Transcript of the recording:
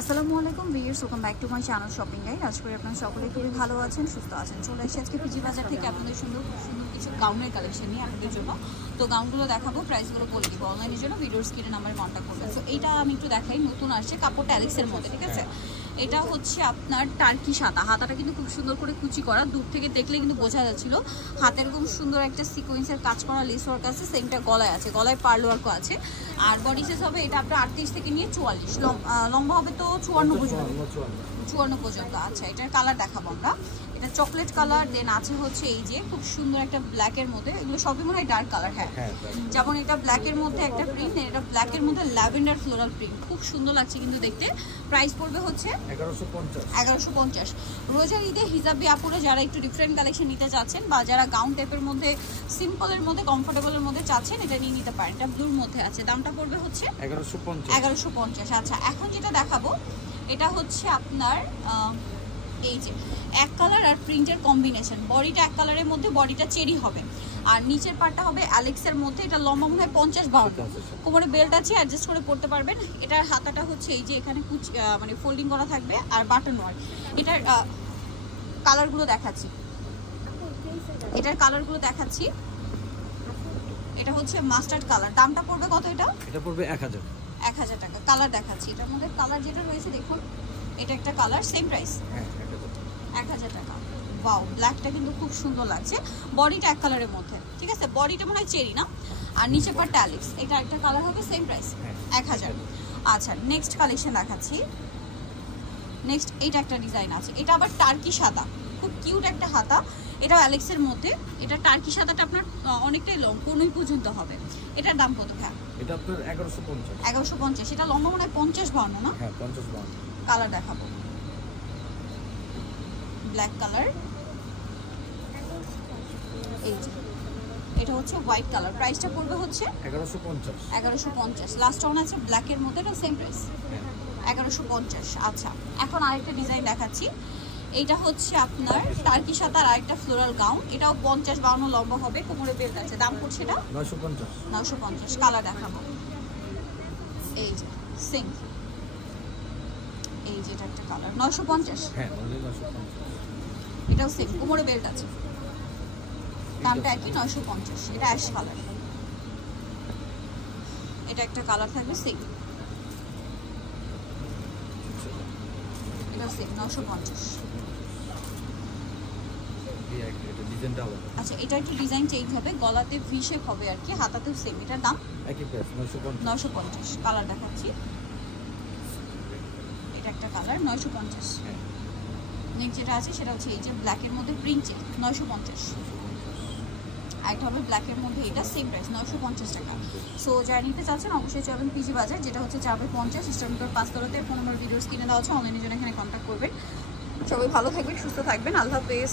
আসসালামু আলাইকুম viewers, welcome back to my channel shopping guide. আজ করে আপনারা সকলে খুবই ভালো আছেন, সুস্থ আছেন। চলে এসেছি আজকে পিজি বাজার থেকে আপনাদের সুন্দর সুন্দর কিছু গাউনের কালেকশন নিয়ে আপনাদের জন্য। তো গাউনগুলো দেখাবো, প্রাইসগুলো বলে দিব। অনলাইনের জন্য ভিডিওর স্ক্রিনে নাম্বারে কন্ট্যাক্ট করবেন। সো এইটা আমি একটু দেখাই, নতুন আসছে, কাপড়টা অ্যালেক্সের মধ্যে, ঠিক আছে। এটা হচ্ছে আপনার টার্কি হাতাটা কিন্তু খুব সুন্দর করে কুচি করা, দূর থেকে দেখলে কিন্তু বোঝা যাচ্ছিল। হাতে এরকম সুন্দর একটা সিকোয়েন্সের কাজ করা লেস ওয়ার্ক আছে, সেমটা গলায় আছে, গলায় পার্ল ওয়ার্কও আছে। আর বডি সাইজ হবে এটা আপনার 38 থেকে নিয়ে 44, লম্বা হবে তো 54 পর্যন্ত। আচ্ছা, এটার কালার দেখাবো আমরা। এটা চকলেট কালার, দেন আছে হচ্ছে এই যে খুব সুন্দর একটা ব্ল্যাকের মধ্যে, এগুলো সবই মনে হয় ডার্ক কালার। হ্যাঁ, যেমন এটা ব্ল্যাকের মধ্যে একটা প্রিন্ট, এটা ব্ল্যাকের মধ্যে ল্যাভেন্ডার ফ্লোরাল প্রিন্ট, খুব সুন্দর লাগছে কিন্তু দেখতে। প্রাইস পড়বে হচ্ছে 1150। রোজার ঈদে হিজাবি আপুরা যারা একটু ডিফারেন্ট কালেকশন নিতে চাচ্ছেন বা যারা গাউন টাইপের মধ্যে, সিম্পলের মধ্যে, কমফোর্টেবলের মধ্যে চাচ্ছেন, এটা নিয়ে নিতে পারেন। এটা ব্লুর মধ্যে আছে, দামটা পড়বে হচ্ছে 1150। আচ্ছা, এখন যেটা দেখাবো এটা হচ্ছে আপনার এই যে এক কালার আর প্রিন্টের কম্বিনেশন। বডিটা এক কালারের মধ্যে, বডিটা চেরি হবে, আর নিচের পার্টটা হবে অ্যালেক্সের মধ্যে। এটা লম্বা মনে হয় 50-52, কোমরে বেল্ট আছে, অ্যাডজাস্ট করে পড়তে পারবেন। এটার হাতাটা হচ্ছে এই যে এখানে মানে ফোল্ডিং করা থাকবে আর বাটন ওয়ার্ক। এটার কালারগুলো দেখাচ্ছি, এটা হচ্ছে মাস্টার্ড কালার। দামটা পড়বে কত? এটা পড়বে 1000 টাকা। কালার দেখাচ্ছি, এটার মধ্যে কালার যেটা রয়েছে দেখুন, এটা একটা কালার, সেম প্রাইস 1000 টাকা। ওয়াও, ব্ল্যাকটা কিন্তু খুব সুন্দর লাগছে। বডিটা এক কালারের মধ্যে, ঠিক আছে। বডিটা মনে হয় চেরি না, আর নিচে পার ট্যালিক্স। এটা একটা কালার হবে, সেম প্রাইস 1000। আচ্ছা, নেক্সট কালেকশন দেখাচ্ছি। নেক্সট এইটা একটা ডিজাইন আছে, এটা আবার টার্কি সাদা, খুব কিউট একটা হাতা। এটা অ্যালেক্সের মধ্যে। এটা টার্কি সাদাটা আপনার অনেকটাই লং, কোনই পর্যন্ত হবে। এটার দাম কত? হ্যাঁ, এটা আপনার 1150। এটা লম্বা মনে হয় 50-52 না? হ্যাঁ, 50-52। কালার দেখাবো, ব্ল্যাক কালার, এই যে এটা হচ্ছে হোয়াইট কালার। প্রাইসটা পড়বে হচ্ছে 1150। লাস্ট ওয়ান আছে ব্ল্যাকের মধ্যে, এটা সেম প্রাইস 1150। আচ্ছা, এখন আরেকটা ডিজাইন দেখাচ্ছি। এইটা হচ্ছে আপনার টার্কি সাদা আর আরেকটা ফ্লোরাল গাউন। এটাও 50-52 লম্বা হবে, কোমরে বেল্ট আছে। দাম পড়ছে এটা 950। কালার দেখাবো, এই যে সেম, এই যে এটা একটা কালার 950। হ্যাঁ, এটাও সেম, কোমরে বেল্ট আছে, দামটা একই 950। এটা অ্যাশ কালার, এটা একটা কালার থাকবে সেম, এটা সেম 950। আচ্ছা, এটা একটু ডিজাইন চেঞ্জ হবে, গলাতে ভি শেপ হবে আর কি, হাতাতেও সেম। এটার দাম 950। কালার দেখাচ্ছি, এটা একটা কালার 950। নেক্সট যেটা আছে সেটা হচ্ছে এই যে ব্ল্যাকের মধ্যে প্রিন্টে 950। আরেকটা হবে ব্ল্যাকের মধ্যে, এটা সেম প্রাইস 950 টাকা। সো যারা নিতে চাচ্ছেন অবশ্যই চলবেন পিজি বাজার, যেটা হচ্ছে 450 ইস্টার্ন রোড 5 তলাতে। ফোন নাম্বার ভিডিওস কিনে দেওয়া আছে, অনলাইনের জন্য এখানে কন্ট্যাক্ট করবেন। সবাই ভালো থাকবেন, সুস্থ থাকবেন, আল্লাহ হাফেজ।